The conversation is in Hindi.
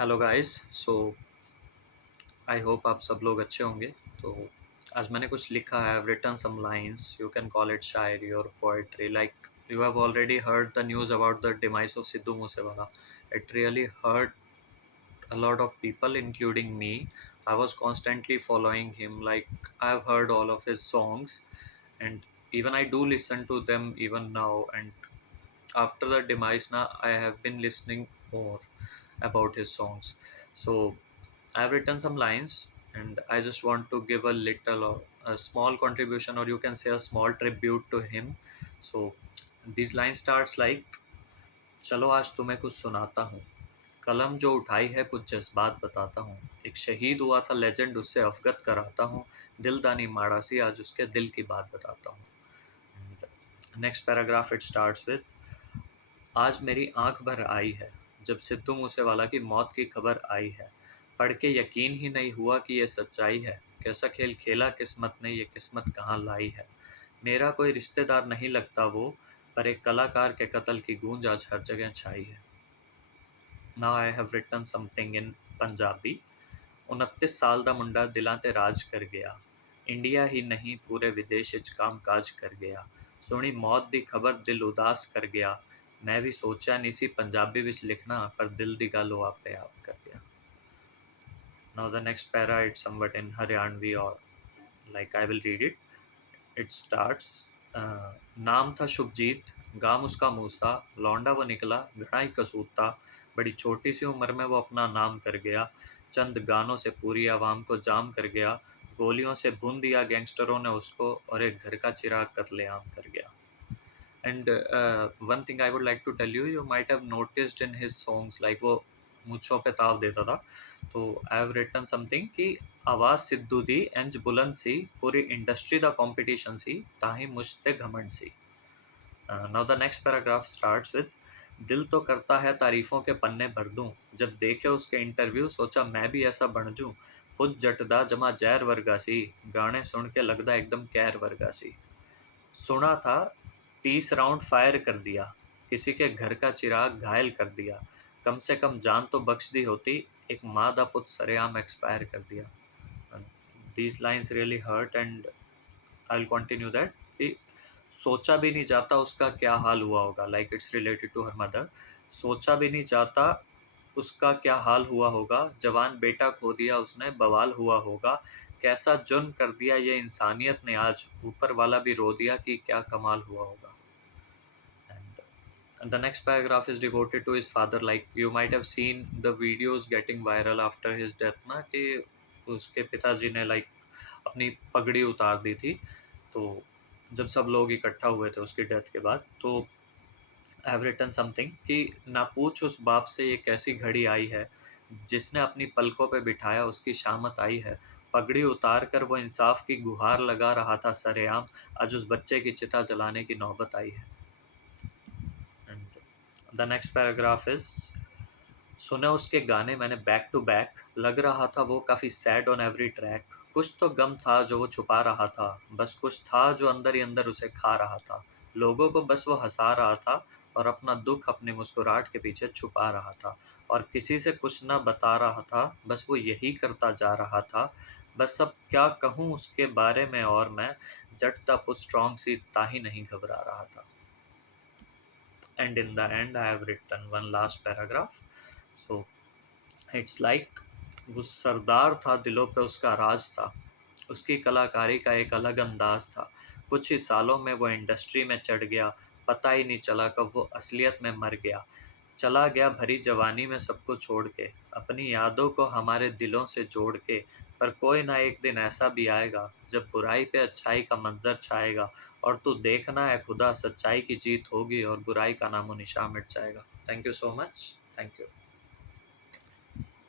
Hello guys. आई होप आप सब लोग अच्छे होंगे। तो आज मैंने कुछ लिखा है। Written some lines, you can call it shayari और poetry. Like you have already heard the news about the demise of Sidhu Moosewala. It really hurt a lot of people including me. I was constantly following him. Like, I've heard all of his songs, and even I do listen to them even now. And after the demise now, I have been listening more about his songs. So I've written some lines, and I just want to give a little or a small contribution, or you can say a small tribute to him. So these lines starts like, चलो आज तुम्हें कुछ सुनाता हूँ, कलम जो उठाई है कुछ जज्बात बताता हूँ, एक शहीद हुआ था लेजेंड उससे अवगत कराता हूँ, दिलदानी माड़ासी आज उसके दिल की बात बताता हूँ. Next paragraph it starts with, आज मेरी आंख भर आई है जब सिद्धू मूसेवाला की मौत की खबर आई है, पढ़ के यकीन ही नहीं हुआ कि ये सच्चाई है, कैसा खेल खेला किस्मत ने, ये किस्मत कहाँ लाई है. मेरा कोई रिश्तेदार नहीं लगता वो, पर एक कलाकार के कत्ल की गूंज आज हर जगह छाई है. Now I have written something in Punjabi. 29 ਸਾਲ ਦਾ ਮੁੰਡਾ ਦਿਲਾਂ ਤੇ ਰਾਜ ਕਰ ਗਿਆ, ਇੰਡੀਆ ਹੀ ਨਹੀਂ ਪੂਰੇ ਵਿਦੇਸ਼ ਵਿੱਚ ਕਾਜ ਕਰ ਗਿਆ, ਸੁਣੀ ਮੌਤ ਦੀ ਖਬਰ ਦਿਲ ਉਦਾਸ ਕਰ ਗਿਆ, ਮੈਂ ਵੀ ਸੋਚਿਆ ਨਹੀਂ ਸੀ ਪੰਜਾਬੀ ਵਿੱਚ ਲਿਖਣਾ, ਪਰ ਦਿਲ ਦੀ ਗੱਲ ਉਹ ਆਪੇ ਆਪ ਕਰ ਗਿਆ. Now the next para, it's somewhat in Haryanvi, or like I will read it. It starts, नाम था शुभजीत, गाम उसका मूसा, लौंडा वो निकला घना ही कसूता, बड़ी छोटी सी उम्र में वो अपना नाम कर गया, चंद गानों से पूरी आवाम को जाम कर गया, गोलियों से भून दिया गैंगस्टरों ने उसको, और एक घर का चिराग कत्लेआम कर गया. And one thing I would like to tell you, you might have noticed in his songs, like वो मुझों पे ताव देता था, तो आई हैव रिटन समथिंग कि आवाज सिद्धू दी इंज बुलंद सी, पूरी इंडस्ट्री दा कंपटीशन सी, ताही मुझ ते घमंड सी. Now the next paragraph starts with, दिल तो करता है तारीफों के पन्ने भर दूं, जब देखे उसके इंटरव्यू सोचा मैं भी ऐसा बन जूं, खुद जटदा जमा जहर वर्गा सी, गाने सुन के लगदा एकदम कैर वर्गा सी. सुना था 30 राउंड फायर कर दिया, किसी के घर का चिराग घायल कर दिया, कम से कम जान तो बख्श दी होती, एक माँ दा पुत सरेआम एक्सपायर कर दिया. These lines really hurt, and I will continue that. सोचा भी नहीं जाता उसका क्या हाल हुआ होगा. Like it's related to her mother. सोचा भी नहीं जाता उसका क्या हाल हुआ होगा, जवान बेटा खो दिया उसने, बवाल हुआ होगा, कैसा जुर्म कर दिया ये इंसानियत ने आज, ऊपर वाला भी रो दिया कि क्या कमाल हुआ होगा. And the next paragraph is devoted to his father. Like you might have seen the videos getting viral after his death ना, कि उसके पिताजी ने लाइक अपनी पगड़ी उतार दी थी. तो जब सब लोग इकट्ठा हुए थे उसकी डेथ के बाद, तो आई हैव रिटन समथिंग कि ना पूछ उस बाप से ये कैसी घड़ी आई है, जिसने अपनी पलकों पे बिठाया उसकी शामत आई है, पगड़ी उतार कर वो इंसाफ की गुहार लगा रहा था सरेआम, आज उस बच्चे की चिता जलाने की नौबत आई है. And the next paragraph is, सुने उसके गाने मैंने बैक टू बैक, लग रहा था वो काफ़ी सैड ऑन एवरी ट्रैक, कुछ तो गम था जो वो छुपा रहा था, बस कुछ था जो अंदर ही अंदर उसे खा रहा था, लोगों को बस वो हंसा रहा था, और अपना दुख अपनी मुस्कुराहट के पीछे छुपा रहा था, और किसी से कुछ ना बता रहा था, बस वो यही करता जा रहा था, बस अब क्या कहूँ उसके बारे में, और मैं जट था पुट स्ट्रॉन्ग सी, ताही नहीं घबरा रहा था. And in the end, I have written one last paragraph. So it's like, वो सरदार था, दिलों पे उसका राज था, उसकी कलाकारी का एक अलग अंदाज था, कुछ ही सालों में वो इंडस्ट्री में चढ़ गया, पता ही नहीं चला कब वो असलियत में मर गया, चला गया भरी जवानी में सबको छोड़ के, अपनी यादों को हमारे दिलों से जोड़ के, पर कोई ना एक दिन ऐसा भी आएगा जब बुराई पे अच्छाई का मंजर छाएगा, और तू देखना है खुदा, सच्चाई की जीत होगी और बुराई का नामो निशान मिट जाएगा. Thank you so much. Thank you.